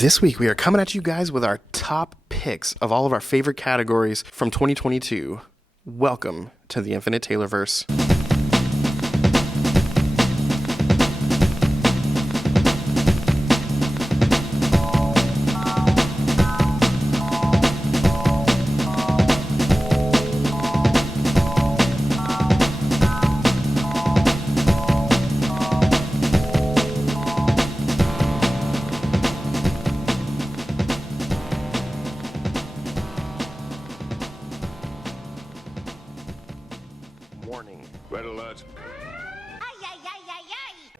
This week, we are coming at you guys with our top picks of all of our favorite categories from 2022. Welcome to the Infinite Taylorverse. Warning. Red alert.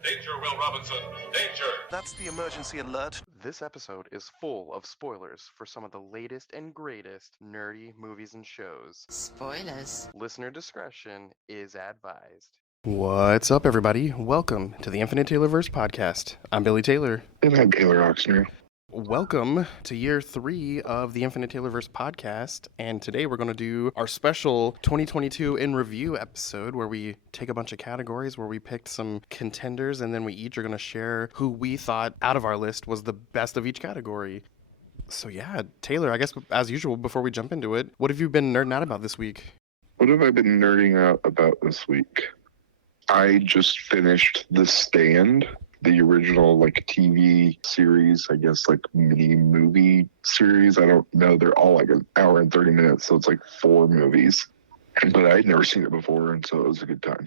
Danger, Will Robinson. Danger. That's the emergency alert. This episode is full of spoilers for some of the latest and greatest nerdy movies and shows. Spoilers. Listener discretion is advised. What's up, everybody? Welcome to the Infinite Taylorverse podcast. I'm Billy Taylor. And I'm Taylor Oxner. Welcome to year 3 of the Infinite Taylorverse podcast, and today we're going to do our special 2022 in review episode where we take a bunch of categories where we picked some contenders, and then we each are going to share who we thought out of our list was the best of each category. So yeah, Taylor, I guess as usual, before we jump into it, what have you been nerding out about this week? What have I been nerding out about this week? I just finished The Stand, the original TV series, I guess mini movie series. I don't know. They're all like an hour and 30 minutes, so it's 4 movies. But I'd never seen it before, and so it was a good time.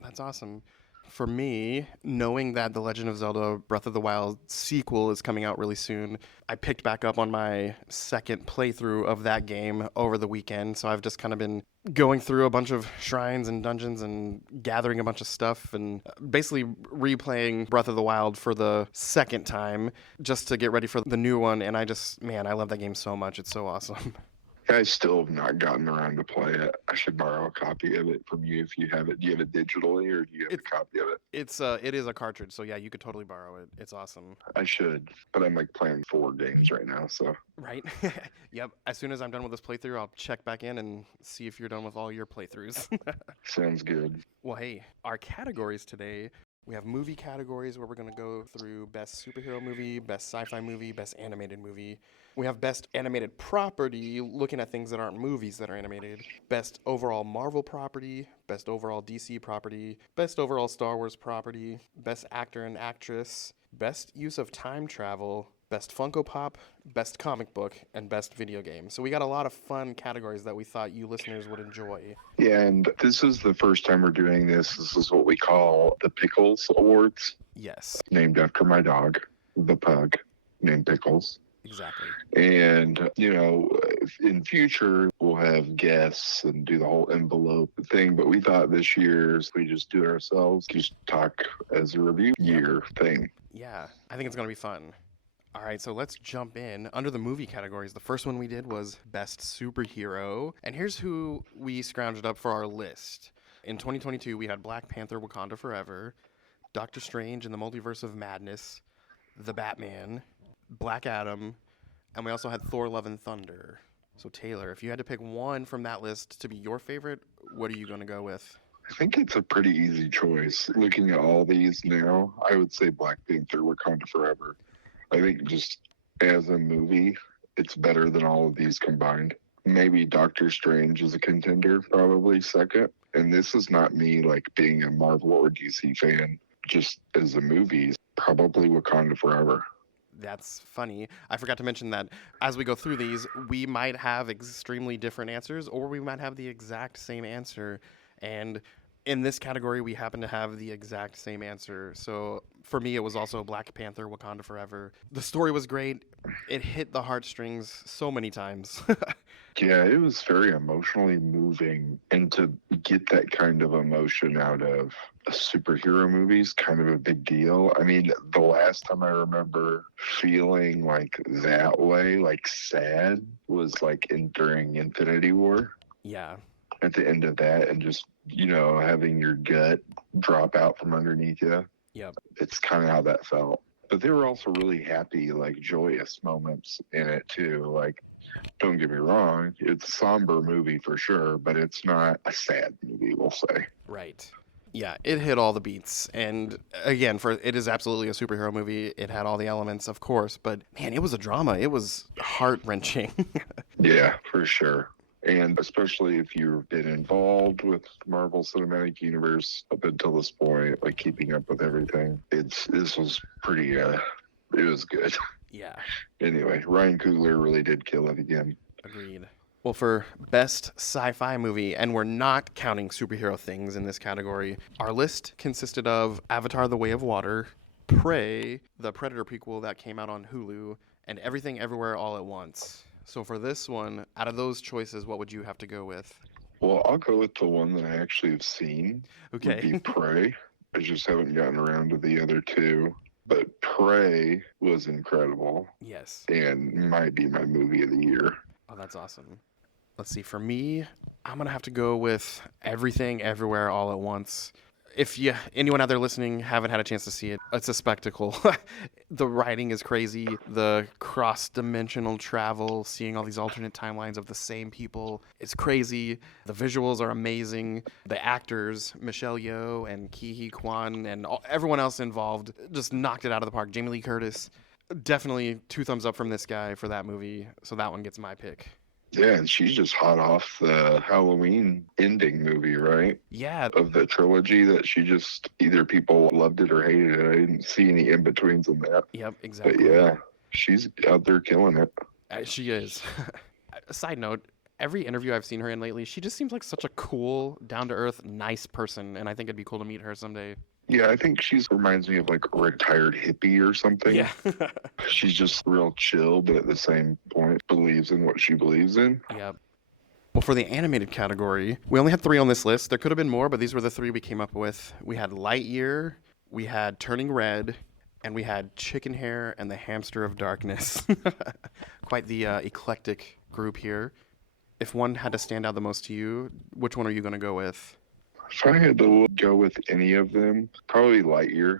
That's awesome. For me, knowing that The Legend of Zelda Breath of the Wild sequel is coming out really soon, I picked back up on my second playthrough of that game over the weekend. So I've just kind of been going through a bunch of shrines and dungeons and gathering a bunch of stuff and basically replaying Breath of the Wild for the second time just to get ready for the new one. And I love that game so much. It's so awesome. I still have not gotten around to play it. I should borrow a copy of it from you if you have it. Do you have it digitally, or do you have a copy of it? It is a cartridge, so yeah, you could totally borrow it. It's awesome. I should, but I'm playing 4 games right now, so. Right? Yep. As soon as I'm done with this playthrough, I'll check back in and see if you're done with all your playthroughs. Sounds good. Well, hey, our categories today, we have movie categories where we're going to go through best superhero movie, best sci-fi movie, best animated movie. We have best animated property, looking at things that aren't movies that are animated. Best overall Marvel property, best overall DC property, best overall Star Wars property, best actor and actress, best use of time travel, best Funko Pop, best comic book, and best video game. So we got a lot of fun categories that we thought you listeners would enjoy. Yeah, and this is the first time we're doing this. This is what we call the Pickles Awards. Yes. Named after my dog, the pug, named Pickles. Exactly. And, in future, we'll have guests and do the whole envelope thing. But we thought this year, we just do it ourselves, just talk as a review year thing. Yeah, I think it's going to be fun. All right, so let's jump in. Under the movie categories, the first one we did was Best Superhero. And here's who we scrounged up for our list. In 2022, we had Black Panther Wakanda Forever, Doctor Strange and the Multiverse of Madness, The Batman, Black Adam, and we also had Thor Love and Thunder. So Taylor, if you had to pick one from that list to be your favorite, what are you going to go with? I think it's a pretty easy choice. Looking at all these now, I would say Black Panther Wakanda Forever. I think just as a movie, it's better than all of these combined. Maybe Doctor Strange is a contender, probably second. And this is not me being a Marvel or DC fan. Just as a movie, probably Wakanda Forever. That's funny. I forgot to mention that as we go through these, we might have extremely different answers, or we might have the exact same answer. And in this category, we happen to have the exact same answer. So for me, it was also Black Panther, Wakanda Forever. The story was great. It hit the heartstrings so many times. Yeah, it was very emotionally moving. And to get that kind of emotion out of a superhero movie is kind of a big deal. I mean, the last time I remember feeling that way, sad, was during Infinity War. Yeah. At the end of that, and just, having your gut drop out from underneath you. Yep. It's kind of how that felt. But there were also really happy, joyous moments in it, too. Don't get me wrong, it's a somber movie for sure, but it's not a sad movie, we'll say. Right. Yeah, it hit all the beats. And again, for it is absolutely a superhero movie. It had all the elements, of course, but man, it was a drama. It was heart-wrenching. Yeah, for sure. And especially if you've been involved with the Marvel Cinematic Universe up until this point, like keeping up with everything, this was pretty. It was good. Yeah, Anyway, Ryan Coogler really did kill it again. agreed. Well, for best sci-fi movie, and we're not counting superhero things in this category, our list consisted of Avatar: The Way of Water, Prey, the Predator prequel that came out on Hulu, and Everything Everywhere All at Once. So for this one, out of those choices, what would you have to go with? Well, I'll go with the one that I actually have seen. Would Okay. be Prey. I just haven't gotten around to the other two. But Prey was incredible Yes. and might be my movie of the year. Oh, that's awesome. Let's see. For me, I'm going to have to go with Everything Everywhere All at Once. If anyone out there listening haven't had a chance to see it, it's a spectacle. The writing is crazy. The cross-dimensional travel, seeing all these alternate timelines of the same people, it's crazy. The visuals are amazing. The actors, Michelle Yeoh and Ke Kwan and everyone else involved just knocked it out of the park. Jamie Lee Curtis, definitely 2 thumbs up from this guy for that movie. So that one gets my pick. Yeah, and she's just hot off the Halloween ending movie, right? Yeah. Of the trilogy that she just either people loved it or hated it. I didn't see any in-betweens in that. Yep, But exactly. yeah, she's out there killing it. She is. A side note, every interview I've seen her in lately, she just seems like such a cool, down-to-earth, nice person, and I think it'd be cool to meet her someday. Yeah, I think she reminds me of like a retired hippie or something. Yeah. She's just real chill, but at the same point believes in what she believes in. Yep. Well, for the animated category, we only had 3 on this list. There could have been more, but these were the 3 we came up with. We had Lightyear, we had Turning Red, and we had Chicken Hair and the Hamster of Darkness. Quite the eclectic group here. If one had to stand out the most to you, which one are you going to go with? If I had to go with any of them, probably Lightyear.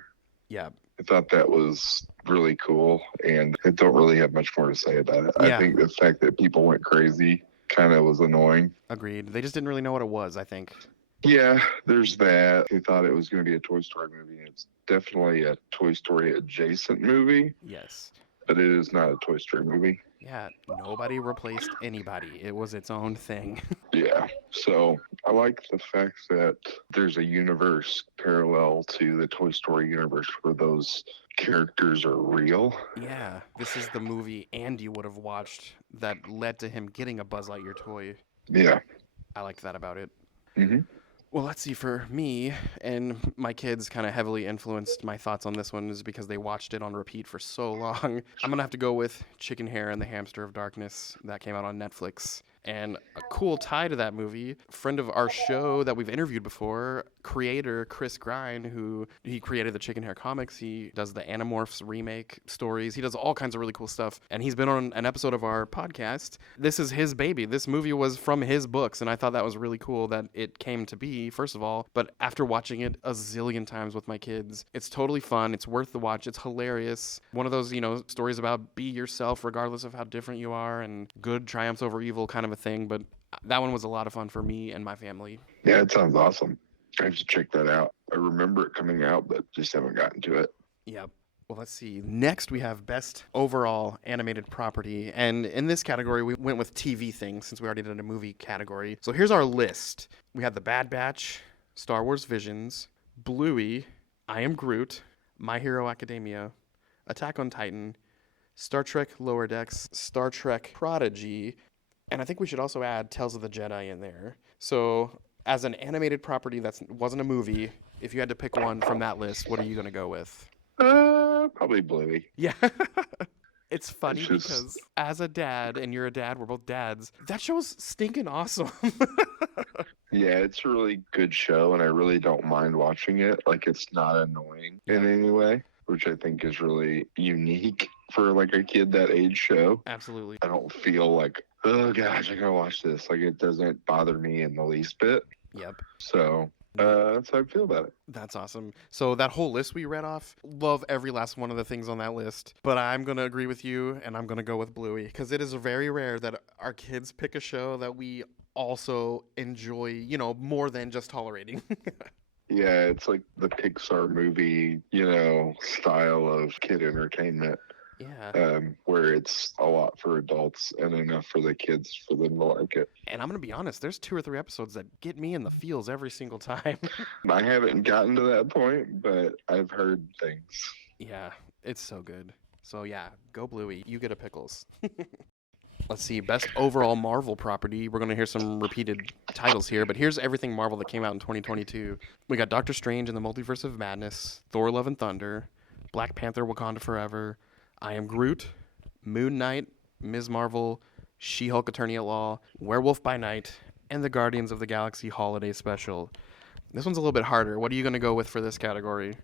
Yeah. I thought that was really cool, and I don't really have much more to say about it. Yeah. I think the fact that people went crazy kind of was annoying. Agreed. They just didn't really know what it was, I think. Yeah, there's that. They thought it was going to be a Toy Story movie. It's definitely a Toy Story adjacent movie, Yes. but it is not a Toy Story movie. Yeah, nobody replaced anybody. It was its own thing. Yeah, so I like the fact that there's a universe parallel to the Toy Story universe where those characters are real. Yeah, this is the movie Andy would have watched that led to him getting a Buzz Lightyear toy. Yeah. I liked that about it. hmm Well, let's see. For me, and my kids kind of heavily influenced my thoughts on this one is because they watched it on repeat for so long. I'm going to have to go with Chicken Hair and the Hamster of Darkness that came out on Netflix. And a cool tie to that movie, friend of our show that we've interviewed before, creator Chris Grine, who he created the Chicken Hair comics. He does the Animorphs remake stories. He does all kinds of really cool stuff. And he's been on an episode of our podcast. This is his baby. This movie was from his books. And I thought that was really cool that it came to be, first of all. But after watching it a zillion times with my kids, it's totally fun. It's worth the watch. It's hilarious. One of those, stories about be yourself regardless of how different you are and good triumphs over evil kind of a thing. But that one was a lot of fun for me and my family. Yeah, it sounds awesome. I have to check that out. I remember it coming out, but just haven't gotten to it. Yep. Well, let's see. Next, we have Best Overall Animated Property. And in this category, we went with TV things since we already did a movie category. So here's our list. We had The Bad Batch, Star Wars Visions, Bluey, I Am Groot, My Hero Academia, Attack on Titan, Star Trek Lower Decks, Star Trek Prodigy, and I think we should also add Tales of the Jedi in there. So as an animated property that wasn't a movie, if you had to pick one from that list, what are you going to go with? Probably Bluey. Yeah. It's funny It's just- because as a dad, and you're a dad, we're both dads, that show's stinking awesome. Yeah, it's a really good show, and I really don't mind watching it. Like, it's not annoying in any way, which I think is really unique for like a kid that age show. Absolutely. I don't feel like, oh gosh, I gotta watch this. Like, it doesn't bother me in the least bit. Yep. So that's how I feel about it. That's awesome. So that whole list we read off, love every last one of the things on that list. But I'm going to agree with you, and I'm going to go with Bluey, because it is very rare that our kids pick a show that we also enjoy, more than just tolerating. Yeah, it's like the Pixar movie, style of kid entertainment, Yeah. where it's a lot for adults and enough for the kids for them to like it. And I'm going to be honest, there's 2 or 3 episodes that get me in the feels every single time. I haven't gotten to that point, but I've heard things. Yeah, it's so good. So yeah, go Bluey. You get a Pickles. Let's see, best overall Marvel property. We're going to hear some repeated titles here, but here's everything Marvel that came out in 2022. We got Doctor Strange and the Multiverse of Madness, Thor Love and Thunder, Black Panther Wakanda Forever, I Am Groot, Moon Knight, Ms. Marvel, She-Hulk Attorney at Law, Werewolf by Night, and the Guardians of the Galaxy Holiday Special. This one's a little bit harder. What are you going to go with for this category?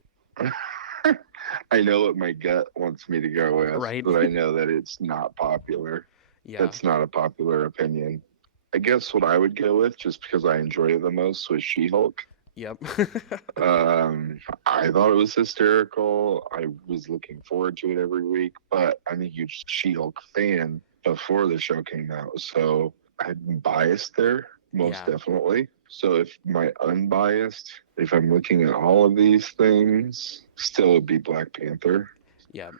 I know what my gut wants me to go with, Right? but I know that it's not popular. Yeah. That's not a popular opinion. I guess what I would go with, just because I enjoy it the most, was She-Hulk. Yep. I thought it was hysterical. I was looking forward to it every week, but I'm a huge She-Hulk fan before the show came out, so I'm biased there, most Yeah. definitely. So if my unbiased, if I'm looking at all of these things, still would be Black Panther. Yeah.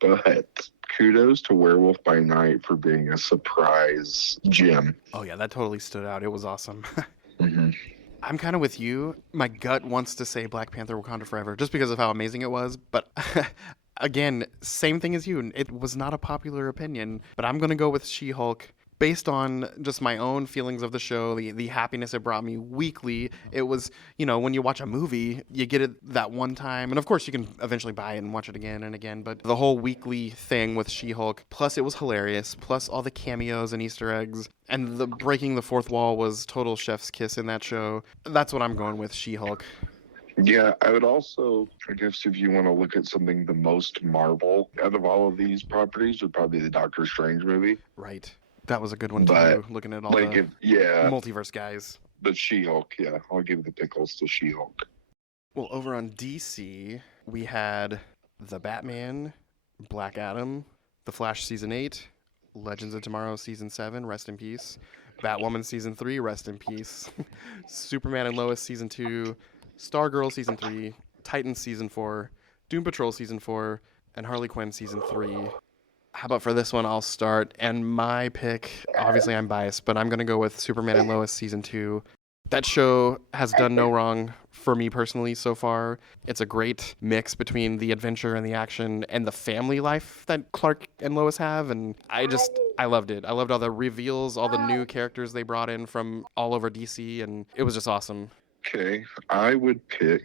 But kudos to Werewolf by Night for being a surprise gem. Oh yeah, that totally stood out. It was awesome. Mm-hmm. I'm kind of with you. My gut wants to say Black Panther Wakanda Forever just because of how amazing it was, but again, same thing as you. It was not a popular opinion, but I'm going to go with She-Hulk based on just my own feelings of the show, the happiness it brought me weekly. It was, when you watch a movie, you get it that one time. And of course, you can eventually buy it and watch it again and again. But the whole weekly thing with She-Hulk, plus it was hilarious, plus all the cameos and Easter eggs, and the breaking the fourth wall was total chef's kiss in that show. That's what I'm going with, She-Hulk. Yeah, I would also, I guess, if you want to look at something the most Marvel out of all of these properties, would probably be the Doctor Strange movie. Right. That was a good one But, too, looking at all like, the yeah, multiverse guys. but She-Hulk, yeah, I'll give the Pickles to She-Hulk. Well, over on DC, we had The Batman, Black Adam, The Flash Season 8, Legends of Tomorrow Season 7, rest in peace, Batwoman Season 3, rest in peace, Superman and Lois Season 2, Stargirl Season 3, Titans Season 4, Doom Patrol Season 4, and Harley Quinn Season 3. How about for this one, I'll start. And my pick, obviously I'm biased, but I'm going to go with Superman and Lois Season 2. That show has done no wrong for me personally so far. It's a great mix between the adventure and the action and the family life that Clark and Lois have. And I loved it. I loved all the reveals, all the new characters they brought in from all over DC, and it was just awesome. Okay, I would pick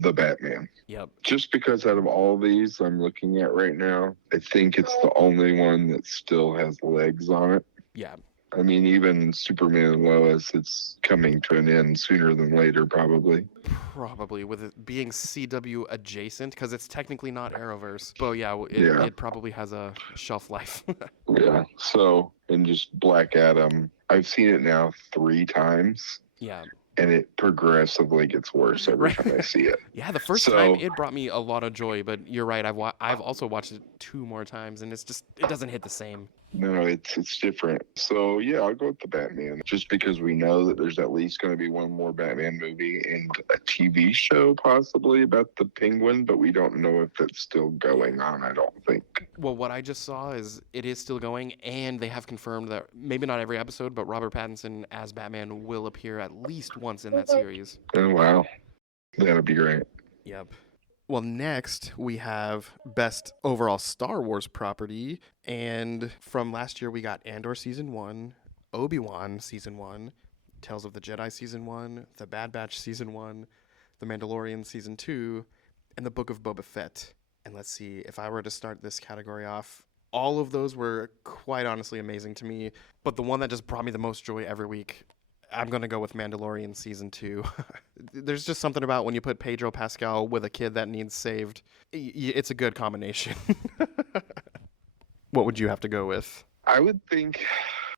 the Batman. Yep. Just because out of all these I'm looking at right now, I think it's the only one that still has legs on it. Yeah. I mean, even Superman and Lois, it's coming to an end sooner than later, probably. Probably, with it being CW adjacent, because it's technically not Arrowverse. But yeah, it probably has a shelf life. Yeah, so, and just Black Adam, I've seen it now 3 times. Yeah. And it progressively gets worse every time I see it. Yeah, the first time it brought me a lot of joy, but you're right. I've also watched it 2 more times, and it doesn't hit the same. No, it's different. So yeah, I'll go with the Batman, just because we know that there's at least going to be one more Batman movie and a TV show possibly about the Penguin, but we don't know if it's still going on. I don't think. Well, what I just saw is it is still going, and they have confirmed that maybe not every episode, but Robert Pattinson as Batman will appear at least once in that series. Oh wow, that'd be great. Yep. Well, next we have best overall Star Wars property, and from last year we got Andor Season 1, Obi-Wan Season 1, Tales of the Jedi Season 1, The Bad Batch Season 1, The Mandalorian Season 2, and The Book of Boba Fett. And let's see, if I were to start this category off, all of those were quite honestly amazing to me, but the one that just brought me the most joy every week, I'm going to go with Mandalorian Season 2. There's just something about when you put Pedro Pascal with a kid that needs saved. It's a good combination. What would you have to go with? I would think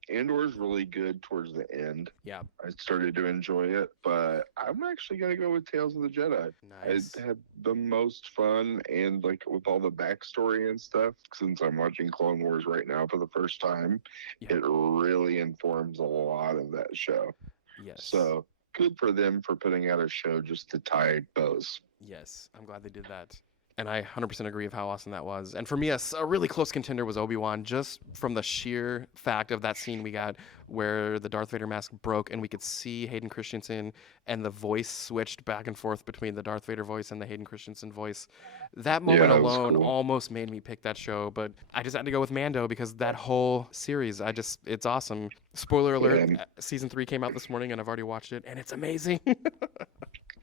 Andor's really good towards the end. Yeah. I started to enjoy it, but I'm actually going to go with Tales of the Jedi. Nice. I had the most fun, and like with all the backstory and stuff, since I'm watching Clone Wars right now for the first time, Yeah. it really informs a lot of that show. Yes. So good for them for putting out a show just to tie bows. Yes, I'm glad they did that. And I 100% agree of how awesome that was. And for me, a really close contender was Obi-Wan, just from the sheer fact of that scene we got where the Darth Vader mask broke and we could see Hayden Christensen and the voice switched back and forth between the Darth Vader voice and the Hayden Christensen voice. That moment Yeah, it was alone cool. almost made me pick that show, but I just had to go with Mando because that whole series, it's awesome. Spoiler alert, And season 3 came out this morning and I've already watched it and it's amazing.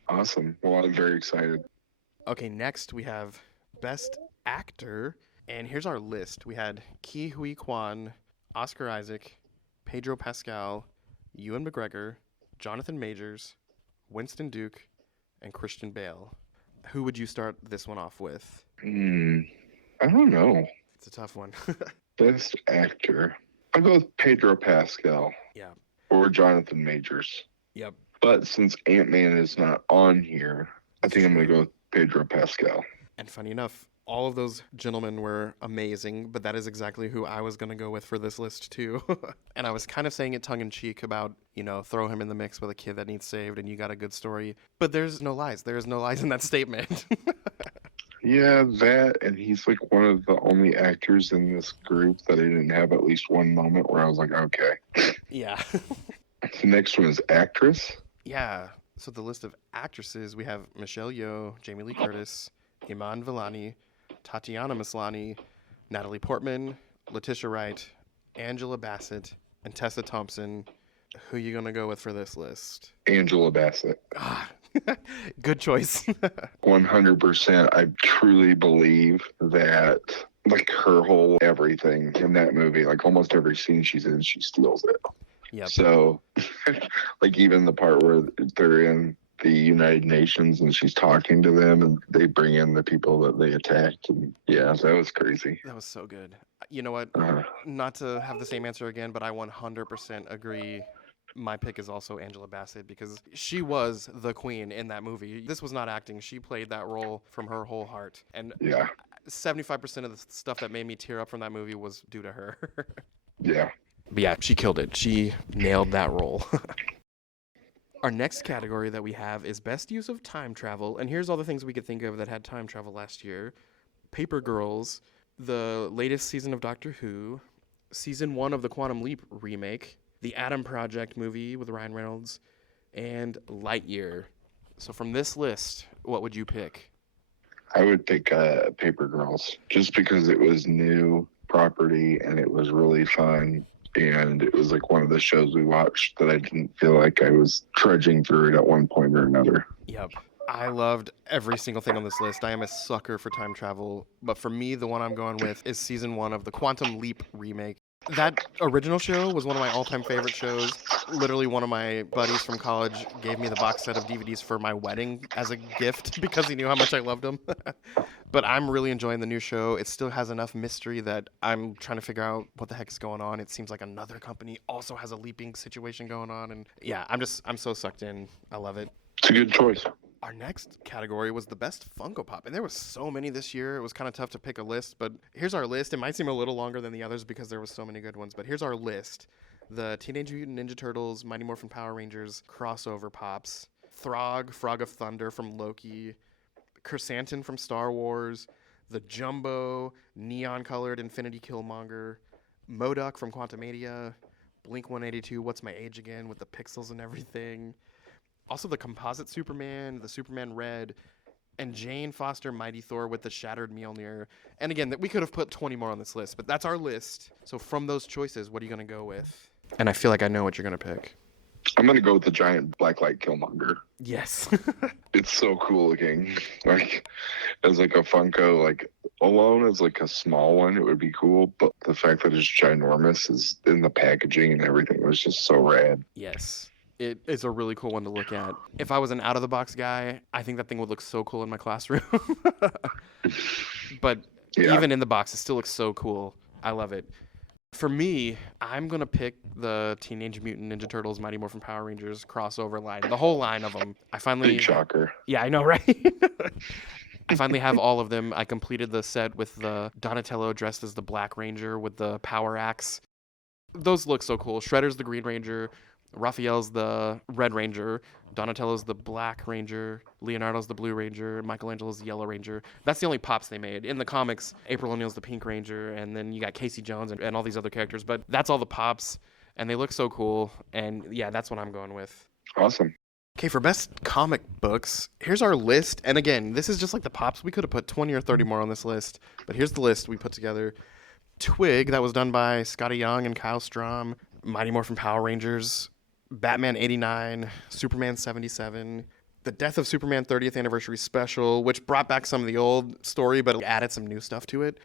awesome. Well, I'm very excited. Okay, next we have Best Actor, and here's our list. We had Ke Huy Quan, Oscar Isaac, Pedro Pascal, Ewan McGregor, Jonathan Majors, Winston Duke, and Christian Bale. Who would you start this one off with? I don't know. It's a tough one. Best actor. I'll go with Pedro Pascal Yeah. or Jonathan Majors. Yep. But since Ant-Man is not on here, I think I'm going to go with Pedro Pascal. And funny enough, all of those gentlemen were amazing, but that is exactly who I was going to go with for this list too. And I was kind of saying it tongue-in-cheek about, throw him in the mix with a kid that needs saved and you got a good story. But there's no lies. There's no lies in that statement. Yeah, that, and he's like one of the only actors in this group that I didn't have at least one moment where I was like, okay. Yeah. The next one is actress. Yeah. So the list of actresses, we have Michelle Yeoh, Jamie Lee Curtis, Iman Vellani, Tatiana Maslany, Natalie Portman, Letitia Wright, Angela Bassett, and Tessa Thompson. Who you going to go with for this list? Angela Bassett. Ah, good choice. 100%. I truly believe that, like, her whole everything in that movie, like almost every scene she's in, she steals it. Yep. So, like, even the part where they're in the United Nations and she's talking to them and they bring in the people that they attacked. And yeah, that was crazy. That was so good. You know what? Uh-huh. Not to have the same answer again, but I 100% agree. My pick is also Angela Bassett because she was the queen in that movie. This was not acting. She played that role from her whole heart. And Yeah. 75% of the stuff that made me tear up from that movie was due to her. Yeah. But yeah, she killed it. She nailed that role. Our next category that we have is best use of time travel. And here's all the things we could think of that had time travel last year. Paper Girls, the latest season of Doctor Who, season 1 of the Quantum Leap remake, the Adam Project movie with Ryan Reynolds, and Lightyear. So from this list, what would you pick? I would pick Paper Girls just because it was new property and it was really fun. And it was like one of the shows we watched that I didn't feel like I was trudging through it at one point or another. Yep. I loved every single thing on this list. I am a sucker for time travel. But for me, the one I'm going with is season 1 of the Quantum Leap remake. That original show was one of my all-time favorite shows. Literally, one of my buddies from college gave me the box set of DVDs for my wedding as a gift because he knew how much I loved them. But I'm really enjoying the new show. It still has enough mystery that I'm trying to figure out what the heck is going on. It seems like another company also has a leaping situation going on. And yeah, I'm so sucked in. I love it. It's a good choice. Our next category was the best Funko Pop, and there was so many this year. It was kind of tough to pick a list, but here's our list. It might seem a little longer than the others because there was so many good ones, but here's our list. The Teenage Mutant Ninja Turtles, Mighty Morphin Power Rangers crossover pops, Throg, Frog of Thunder from Loki, Chrysanthemum from Star Wars, the Jumbo, neon-colored Infinity Killmonger, MODOK from Quantumania, Blink-182, What's My Age Again with the pixels and everything, also the composite Superman, the Superman Red, and Jane Foster Mighty Thor with the shattered Mjolnir. And again, we could have put 20 more on this list, but that's our list. So from those choices, what are you going to go with? And I feel like I know what you're going to pick. I'm going to go with the giant blacklight Killmonger. Yes. It's so cool looking. Like, as like a Funko, like alone as like a small one, it would be cool. But the fact that it's ginormous is in the packaging and everything was just so rad. Yes. It is a really cool one to look at. If I was an out-of-the-box guy, I think that thing would look so cool in my classroom. But Yeah. even in the box, it still looks so cool. I love it. For me, I'm going to pick the Teenage Mutant Ninja Turtles, Mighty Morphin Power Rangers crossover line. The whole line of them. I finally... Big shocker. Yeah, I know, right? I finally have all of them. I completed the set with the Donatello dressed as the Black Ranger with the power axe. Those look so cool. Shredder's the Green Ranger. Raphael's the Red Ranger, Donatello's the Black Ranger, Leonardo's the Blue Ranger, Michelangelo's the Yellow Ranger. That's the only Pops they made. In the comics, April O'Neil's the Pink Ranger, and then you got Casey Jones and all these other characters. But that's all the Pops, and they look so cool. And yeah, that's what I'm going with. Awesome. Okay, for best comic books, here's our list. And again, this is just like the Pops. We could have put 20 or 30 more on this list, but here's the list we put together. Twig, that was done by Scotty Young and Kyle Strom. Mighty Morphin Power Rangers. Batman 89. Superman 77. The Death of Superman 30th Anniversary Special, which brought back some of the old story, but added some new stuff to it.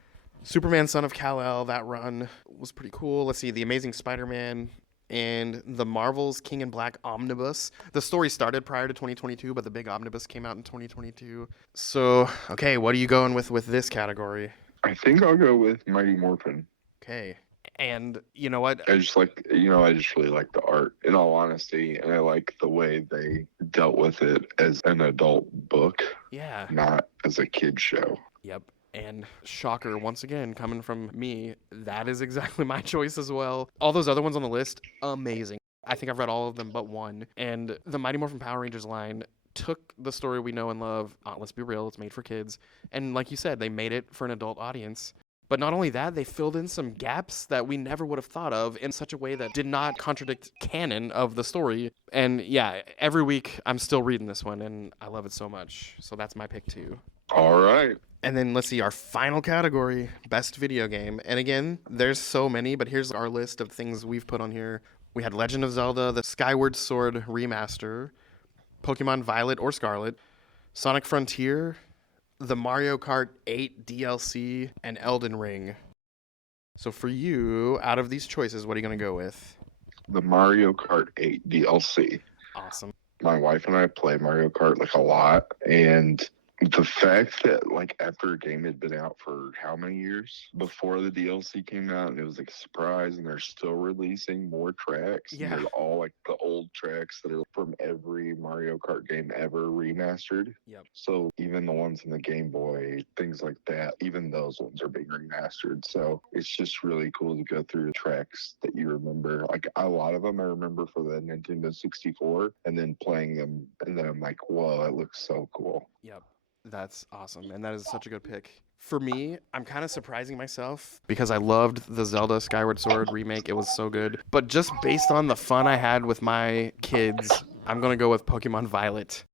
Superman Son of Kal-El, that run was pretty cool. Let's see, The Amazing Spider-Man, and the Marvel's King in Black Omnibus. The story started prior to 2022, but the big omnibus came out in 2022. So, okay, what are you going with this category? I think I'll go with Mighty Morphin. Okay. And you know what? I just really like the art, in all honesty, and I like the way they dealt with it as an adult book, Yeah. not as a kid show. Yep. And shocker, once again, coming from me, that is exactly my choice as well. All those other ones on the list, amazing. I think I've read all of them but one. And the Mighty Morphin Power Rangers line took the story we know and love, let's be real, it's made for kids. And like you said, they made it for an adult audience. But not only that, they filled in some gaps that we never would have thought of in such a way that did not contradict canon of the story. And yeah, every week I'm still reading this one, and I love it so much. So that's my pick too. All right. And then let's see, our final category, best video game. And again, there's so many, but here's our list of things we've put on here. We had Legend of Zelda, the Skyward Sword remaster, Pokemon Violet or Scarlet, Sonic Frontier, the Mario Kart 8 DLC, and Elden Ring. So for you, out of these choices, what are you going to go with? The Mario Kart 8 DLC. Awesome. My wife and I play Mario Kart like a lot, and the fact that like after a game had been out for how many years before the DLC came out, and it was like a surprise, and they're still releasing more tracks. Yeah. And they're all like the old tracks that are from every Mario Kart game ever remastered. Yep. So even the ones in the Game Boy, things like that, even those ones are being remastered. So it's just really cool to go through the tracks that you remember. Like a lot of them I remember for the Nintendo 64, and then playing them, and then I'm like, whoa, that looks so cool. Yep. That's awesome, and that is such a good pick. For me, I'm kind of surprising myself because I loved the Zelda Skyward Sword remake. It was so good. But just based on the fun I had with my kids, I'm going to go with Pokemon Violet.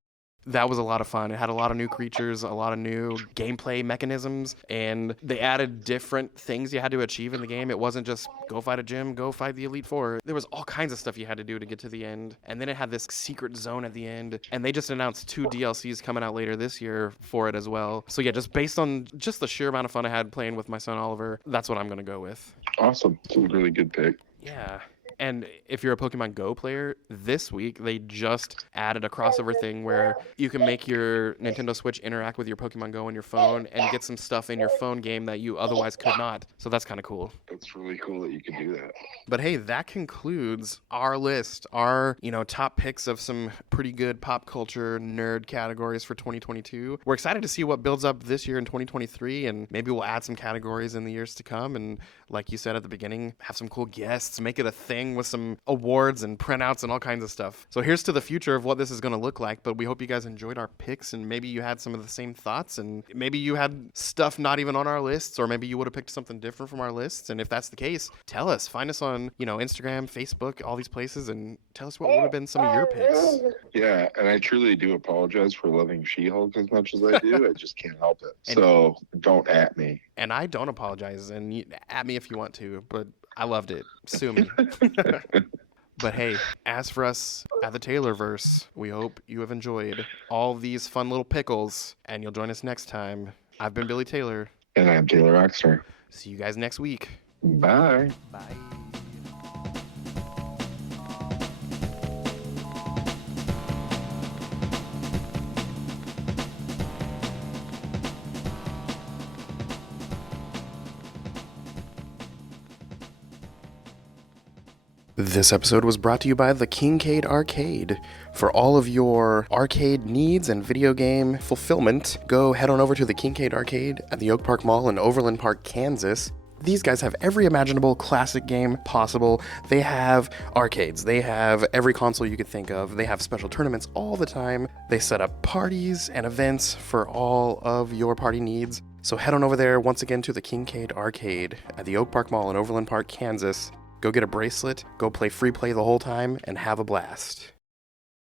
That was a lot of fun. It had a lot of new creatures, a lot of new gameplay mechanisms, and they added different things you had to achieve in the game. It wasn't just go fight a gym, go fight the Elite Four. There was all kinds of stuff you had to do to get to the end. And then it had this secret zone at the end, and they just announced 2 DLCs coming out later this year for it as well. So yeah, just based on just the sheer amount of fun I had playing with my son Oliver, that's what I'm going to go with. Awesome. It's a really good pick. Yeah. And if you're a Pokemon Go player, this week they just added a crossover thing where you can make your Nintendo Switch interact with your Pokemon Go on your phone and get some stuff in your phone game that you otherwise could not. So that's kind of cool. That's really cool that you can do that. But hey, that concludes our list, our, top picks of some pretty good pop culture nerd categories for 2022. We're excited to see what builds up this year in 2023, and maybe we'll add some categories in the years to come. And like you said at the beginning, have some cool guests, make it a thing with some awards and printouts and all kinds of stuff. So here's to the future of what this is going to look like, but we hope you guys enjoyed our picks, and maybe you had some of the same thoughts, and maybe you had stuff not even on our lists, or maybe you would have picked something different from our lists. And if that's the case, tell us. Find us on, Instagram, Facebook, all these places, and tell us what would have been some of your picks. Yeah, and I truly do apologize for loving She-Hulk as much as I do. I just can't help it. And- So don't at me. And I don't apologize, and at me if you want to, but I loved it. Sue me. But hey, as for us at the Taylorverse, we hope you have enjoyed all these fun little pickles, and you'll join us next time. I've been Billy Taylor. And I'm Taylor Oxner. See you guys next week. Bye. Bye. This episode was brought to you by the Kingcade Arcade. For all of your arcade needs and video game fulfillment, go head on over to the Kingcade Arcade at the Oak Park Mall in Overland Park, Kansas. These guys have every imaginable classic game possible. They have arcades. They have every console you could think of. They have special tournaments all the time. They set up parties and events for all of your party needs. So head on over there once again to the Kincaid Arcade at the Oak Park Mall in Overland Park, Kansas. Go get a bracelet, go play free play the whole time, and have a blast.